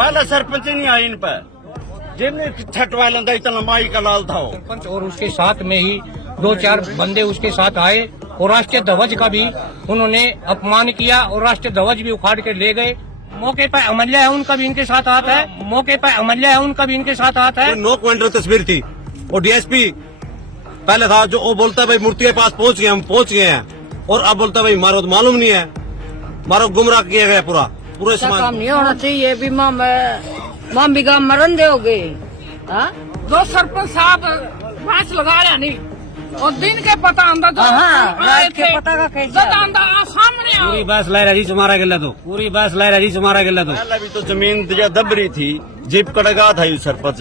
पहले सरपंच ही नहीं आई इन पर, जिनने छटवा लेंदा इतना माई का लाल था वो। सरपंच और उसके साथ में ही 2-4 बंदे उसके साथ आए और राष्ट्रीय ध्वज का भी उन्होंने अपमान किया और राष्ट्रीय ध्वज भी उखाड़ के ले गए। मौके पर अमल्या है उनका भी इनके साथ हाथ है, मौके पर अमल्या है उनका भी इनके साथ हाथ है। 9 क्विंटल तस्वीर थी और डीएसपी पहले था जो वो बोलता है भाई मूर्ति के पास पहुंच गए, हम पहुंच गए हैं, और अब बोलता है भाई मारो तो मालूम नहीं है, मारो गुमराह किया गया पूरे समाज। काम नहीं होना चाहिए भी माम भी गाँव मरन दोगे। दो सरपंच साहब बांस लगाया नहीं और दिन के पता अंदर सामने पूरी बस लहरा जी मारा गया तो पूरी बस लहरा जी मारा गया तो पहले भी तो जमीन दबरी थी, जिप कड़गा था ये सरपंच,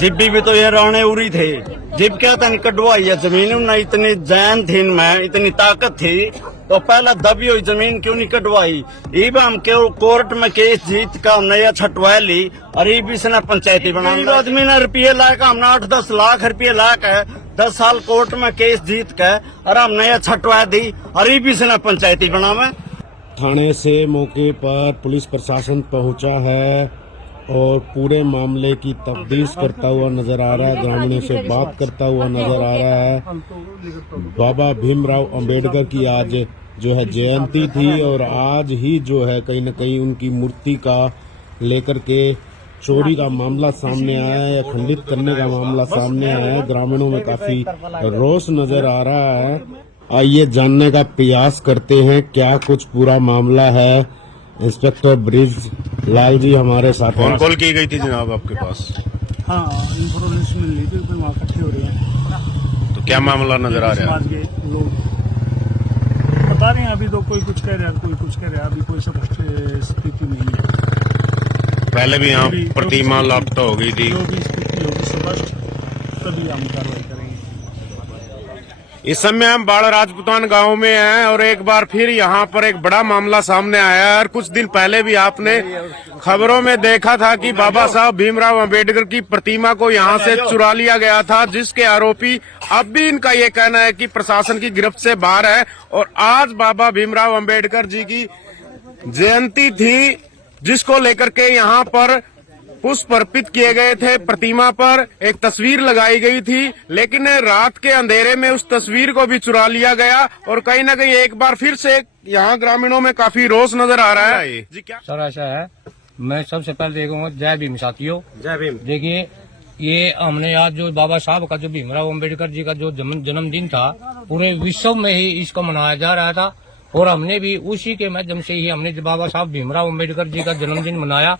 जिप भी तो ये राणे उरी थे, जिप क्या था कटवाई है जमीन, ना इतनी जैन थी इनमें, इतनी ताकत थी तो पहले दबी हुई जमीन क्यों नहीं कटवाई। ये भी हम कोर्ट में केस जीत का हमने यह छटवा ली और ये भी इसने पंचायती बना आदमी ने रुपये लायक, हमने 8-10 लाख रुपये लायक है, 10 साल कोर्ट में केस जीत के और हमने यह छटवा दी और ये भी इसने पंचायती बनावे। थाने से मौके पर पुलिस प्रशासन पहुंचा है और पूरे मामले की तफ्तीश करता हुआ नजर आ रहा है, ग्रामीणों से बात करता हुआ नजर आ रहा है। बाबा भीमराव अंबेडकर की आज जो है जयंती थी और आज ही जो है कहीं न कहीं उनकी मूर्ति का लेकर के चोरी का मामला सामने आया है या खंडित करने का मामला सामने आया है। ग्रामीणों में काफी रोष नजर आ रहा है। आइए जानने का प्रयास करते हैं क्या कुछ पूरा मामला है। इंस्पेक्टर ब्रिज लाल जी हमारे साथ। फोन कॉल की गई थी जनाब आपके पास? हाँ, इंफॉर्मेशन मिल रही थी वहाँ इकट्ठे हो रहे हैं। तो क्या मामला नजर आ रहा है? समाज के लोग बता रहे हैं, अभी तो कोई कुछ कह रहा है, कोई कुछ कह रहा है, अभी कोई स्पष्ट स्थिति नहीं है। पहले भी यहाँ प्रतिमा लापता हो गई थी। जो भी स्थिति होगी स्पष्ट तभी हम कार्रवाई करेंगे। इस समय हम बाड़ राजपुतान गांव में हैं और एक बार फिर यहाँ पर एक बड़ा मामला सामने आया है। और कुछ दिन पहले भी आपने खबरों में देखा था कि बाबा साहब भीमराव अंबेडकर की प्रतिमा को यहाँ से चुरा लिया गया था, जिसके आरोपी अब भी इनका ये कहना है कि प्रशासन की गिरफ्त से बाहर है। और आज बाबा भीमराव अंबेडकर जी की जयंती थी, जिसको लेकर के यहाँ पर पुष्प अर्पित किए गए थे, प्रतिमा पर एक तस्वीर लगाई गई थी, लेकिन रात के अंधेरे में उस तस्वीर को भी चुरा लिया गया। और कहीं न कहीं एक बार फिर से यहाँ ग्रामीणों में काफी रोष नजर आ रहा है। जी क्या सर ऐसा है, मैं सबसे पहले देखूंगा जय भीम साथियों, जय भीम। देखिए ये हमने आज जो बाबा साहब का जो भीमराव अंबेडकर जी का जो जन्मदिन था, पूरे विश्व में ही इसको मनाया जा रहा था और हमने भी उसी के माध्यम से ही हमने बाबा साहब भीमराव अंबेडकर जी का जन्मदिन मनाया।